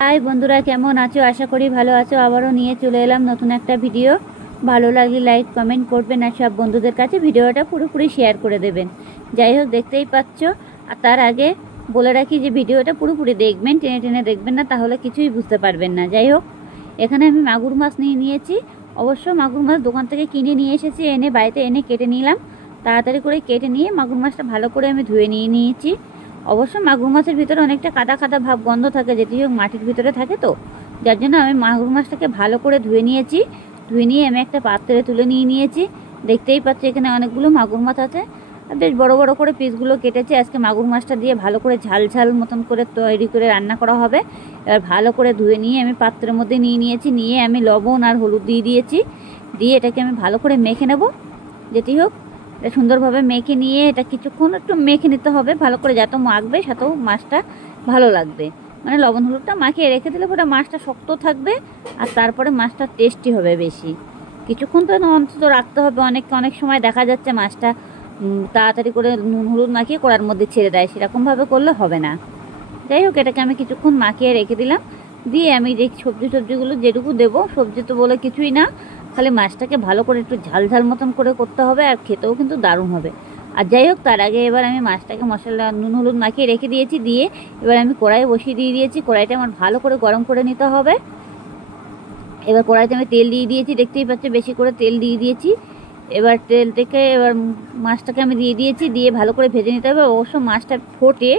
High বন্ধুরা, কেমন আছো? আশা করি ভালো আছো। আবারও নিয়ে চলে এলাম নতুন একটা ভিডিও। ভালো লাগলে লাইক কমেন্ট করবেন আর সব বন্ধুদের কাছে ভিডিওটা পুরোপুরি শেয়ার করে দেবেন। যাই হোক, দেখতেই পাচ্ছ। আর তার আগে বলে রাখি যে ভিডিওটা পুরোপুরি দেখবেন, টেনে টেনে দেখবেন না, তাহলে কিছুই বুঝতে পারবেন না। যাই হোক, এখানে আমি মাগুর মাছ নিয়ে নিয়েছি। অবশ্য মাগুর মাছ দোকান থেকে কিনে নিয়ে এসেছি, এনে বাড়িতে এনে কেটে নিলাম। তাড়াতাড়ি করে কেটে নিয়ে মাগুর মাছটা ভালো করে আমি ধুয়ে নিয়ে নিয়েছি। অবশ্য মাগুর মাছের ভিতরে অনেকটা কাদা কাদা ভাব গন্ধ থাকে, যেটি হোক মাটির ভিতরে থাকে, তো যার জন্য আমি মাগুর মাছটাকে ভালো করে ধুয়ে নিয়েছি। ধুয়ে নিয়ে আমি একটা পাত্রে তুলে নিয়েছি। দেখতেই পাচ্ছি এখানে অনেকগুলো মাগুর মাছ আছে, আর বেশ বড় বড় করে পিসগুলো কেটেছি। আজকে মাগুর মাছটা দিয়ে ভালো করে ঝাল ঝাল মতন করে তৈরি করে রান্না করা হবে। এবার ভালো করে ধুয়ে নিয়ে আমি পাত্রের মধ্যে নিয়েছি। নিয়ে আমি লবণ আর হলুদ দিয়ে এটাকে আমি ভালো করে মেখে নেব। যেটি হোক, এটা সুন্দরভাবে মেখে নিয়ে এটা কিছুক্ষণ একটু মেখে নিতে হবে ভালো করে, যত মাখবে সেটাও মাছটা ভালো লাগবে। মানে লবণ হলুদটা মাখিয়ে রেখে দিলে পরে মাছটা শক্ত থাকবে, আর তারপরে মাছটা টেস্টি হবে বেশি। কিছুক্ষণ তো অন্তত রাখতে হবে। অনেক সময় দেখা যাচ্ছে মাছটা তাড়াতাড়ি করে নুন হলুদ মাখিয়ে কড়ার মধ্যে ছেড়ে দেয়, সেরকমভাবে করলে হবে না। যাই হোক, এটাকে আমি কিছুক্ষণ মাখিয়ে রেখে দিলাম। দিয়ে আমি যে সবজিগুলো যেটুকু দেবো, সবজি তো বলে কিছুই না, খালি মাছটাকে ভালো করে একটু ঝাল ঝাল মতন করে করতে হবে, আর খেতেও কিন্তু দারুণ হবে। আর যাই হোক, তার আগে এবার আমি মাছটাকে মশলা নুন হলুদ মাখিয়ে রেখে দিয়েছি। দিয়ে এবার আমি কড়াই বসিয়ে দিয়েছি। কড়াইটা আমার ভালো করে গরম করে নিতে হবে। এবার কড়াইতে আমি তেল দিয়ে দিয়েছি, দেখতেই পাচ্ছি বেশি করে তেল দিয়ে দিয়েছি। এবার তেল থেকে এবার মাছটাকে আমি দিয়ে দিয়েছি। দিয়ে ভালো করে ভেজে নিতে হবে। অবশ্য মাছটা ফোটে,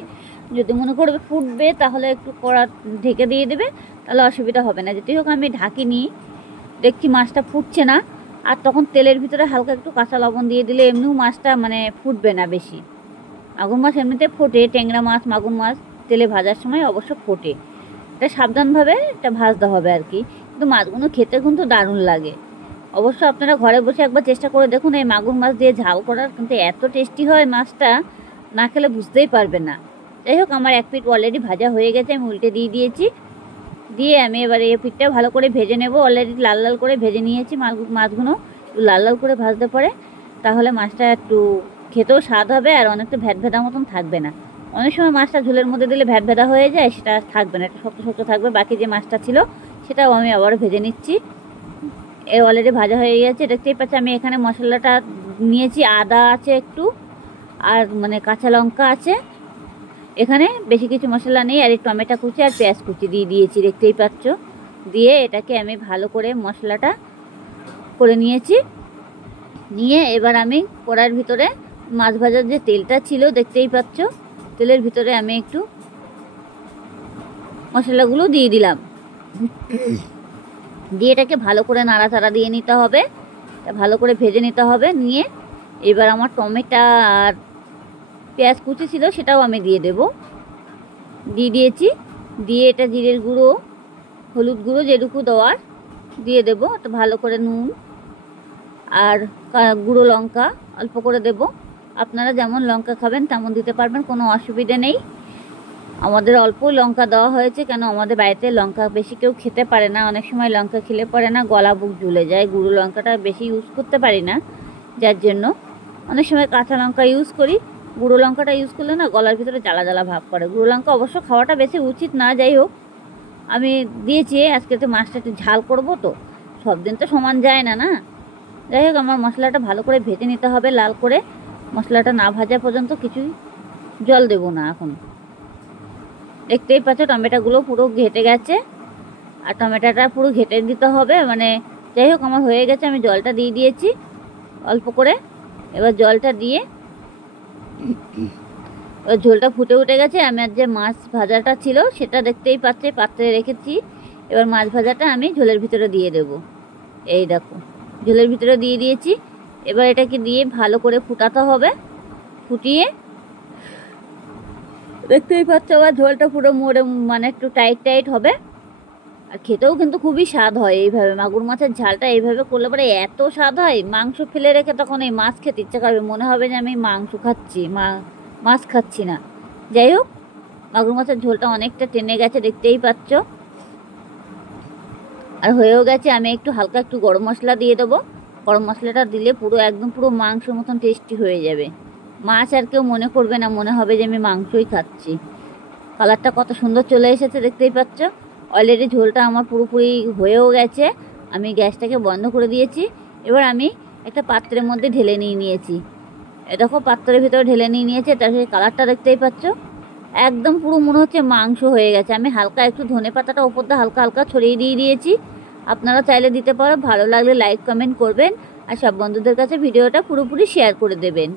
যদি মনে করবে ফুটবে তাহলে একটু কড়া ঢেকে দিয়ে দেবে, তাহলে অসুবিধা হবে না। যেটি হোক, আমি ঢাকিনি, দেখছি মাছটা ফুটছে না। আর তখন তেলের ভিতরে হালকা একটু কাঁচা লবণ দিয়ে দিলে এমনিও মাছটা মানে ফুটবে না বেশি। মাগুর মাছ এমনিতে ফোটে, ট্যাংরা মাছ মাগুর মাছ তেলে ভাজার সময় অবশ্য ফোটে। এটা সাবধানভাবে এটা ভাজতে হবে আর কি। কিন্তু মাছগুলো খেতে কিন্তু দারুণ লাগে। অবশ্য আপনারা ঘরে বসে একবার চেষ্টা করে দেখুন, এই মাগুর মাছ দিয়ে ঝাল করার কিন্তু এত টেস্টি হয়, মাছটা না খেলে বুঝতেই পারবে না। যাই হোক, আমার এক পিঠ অলরেডি ভাজা হয়ে গেছে, আমি উল্টে দিয়েছি। দিয়ে আমি এবার এই পিঠটা ভালো করে ভেজে নেব। অলরেডি লাল লাল করে ভেজে নিয়েছি মাছগুলো। একটু লাল লাল করে ভাজতে পারে, তাহলে মাছটা একটু খেতেও স্বাদ হবে, আর অনেকটা ভ্যাট ভেদা মতন থাকবে না। অনেক সময় মাছটা ঝোলের মধ্যে দিলে ভ্যাট ভেদা হয়ে যায়, সেটা থাকবে না, একটু শক্ত শক্ত থাকবে। বাকি যে মাছটা ছিল সেটাও আমি আবারও ভেজে নিচ্ছি। এ অলরেডি ভাজা হয়ে গেছে, দেখতেই পাচ্ছি। আমি এখানে মশলাটা নিয়েছি, আদা আছে একটু, আর মানে কাঁচা লঙ্কা আছে। এখানে বেশি কিছু মশলা নেই। আর এই টমেটো কুচি আর পেঁয়াজ কুচি দিয়ে দিয়েছি, দেখতেই পাচ্ছ। দিয়ে এটাকে আমি ভালো করে মশলাটা করে নিয়েছি। নিয়ে এবার আমি কড়াইয়ের ভিতরে মাছ ভাজার যে তেলটা ছিল, দেখতেই পাচ্ছ, তেলের ভিতরে আমি একটু মশলাগুলো দিয়ে দিলাম। দিয়ে এটাকে ভালো করে নাড়াচাড়া দিয়ে নিতে হবে, ভালো করে ভেজে নিতে হবে। নিয়ে এবার আমার টমেটো আর পেঁয়াজ কুচি ছিল সেটাও আমি দিয়ে দিয়েছি। দিয়ে এটা জিরের গুঁড়ো, হলুদ গুঁড়ো যেটুকু দেওয়ার দিয়ে দেবো। তো ভালো করে নুন আর গুঁড়ো লঙ্কা অল্প করে দেব। আপনারা যেমন লঙ্কা খাবেন তেমন দিতে পারবেন, কোনো অসুবিধে নেই। আমাদের অল্প লঙ্কা দেওয়া হয়েছে, কেন আমাদের বাড়িতে লঙ্কা বেশি কেউ খেতে পারে না। অনেক সময় লঙ্কা খেলে পরে না গলা বুক জ্বলে যায়, গুঁড়ো লঙ্কাটা বেশি ইউজ করতে পারি না, যার জন্য অনেক সময় কাঁচা লঙ্কা ইউজ করি। গুঁড়ো লঙ্কাটা ইউজ করলে না গলার ভিতরে জ্বালা জ্বালা ভাব করে। গুঁড়ো লঙ্কা অবশ্য খাওয়াটা বেশি উচিত না। যাই হোক, আমি দিয়েছি। আজকে তো মাছটা একটু ঝাল করবো, তো সব দিন তো সমান যায় না না। যাই হোক, আমার মশলাটা ভালো করে ভেজে নিতে হবে লাল করে। মশলাটা না ভাজা পর্যন্ত কিছুই জল দেব না। এখন দেখতেই পাচ্ছ টমেটোগুলো পুরো ঘেটে গেছে, আর টমেটোটা পুরো ঘেটে দিতে হবে। মানে যাই হোক, আমার হয়ে গেছে। আমি জলটা দিয়ে দিয়েছি অল্প করে। এবার জলটা দিয়ে এবার ঝোলটা ফুটে উঠে গেছে। আমার যে মাছ ভাজাটা ছিল সেটা দেখতেই পাচ্ছে পাত্রে রেখেছি। এবার মাছ ভাজাটা আমি ঝোলের ভিতরে দিয়ে দেব। এই দেখো, ঝোলের ভিতরে দিয়ে দিয়েছি। এবার এটাকে দিয়ে ভালো করে ফুটাতে হবে। ফুটিয়ে দেখতেই পাচ্ছ, আবার ঝোলটা পুরো মোড়ে মানে একটু টাইট টাইট হবে। আর খেতেও কিন্তু খুবই স্বাদ হয় এইভাবে। মাগুর মাছের ঝালটা এইভাবে করলে পরে এত স্বাদ হয়, মাংস ফেলে রেখে তখন এই মাছ খেতে ইচ্ছা করবে, মনে হবে যে আমি মাংস খাচ্ছি, মাছ খাচ্ছি না। যাই হোক, মাগুর মাছের ঝোলটা অনেকটা টেনে গেছে, দেখতেই পাচ্ছ। আর হয়েও গেছে। আমি একটু হালকা একটু গরম মশলা দিয়ে দেবো। গরম মশলাটা দিলে পুরো একদম পুরো মাংসের মতন টেস্টি হয়ে যাবে। মাছ আর কেউ মনে করবে না, মনে হবে যে আমি মাংসই খাচ্ছি। কালারটা কত সুন্দর চলে এসেছে, দেখতেই পাচ্ছ। অলরেডি ঝোলটা আমার পুরোপুরি হয়েও গেছে। আমি গ্যাসটাকে বন্ধ করে দিয়েছি। এবার আমি একটা পাত্রের মধ্যে ঢেলে নিয়েছি। দেখো পাত্রের ভিতরে ঢেলে নিয়েছি। তার সাথে কালারটা দেখতেই পাচ্ছ, একদম পুরো মনে হচ্ছে মাংস হয়ে গেছে। আমি হালকা একটু ধনে পাতাটা ওপর দিয়ে হালকা হালকা ছড়িয়ে দিয়েছি। আপনারা চাইলে দিতে পারো। ভালো লাগলে লাইক কমেন্ট করবেন আর সব বন্ধুদের কাছে ভিডিওটা পুরোপুরি শেয়ার করে দেবেন।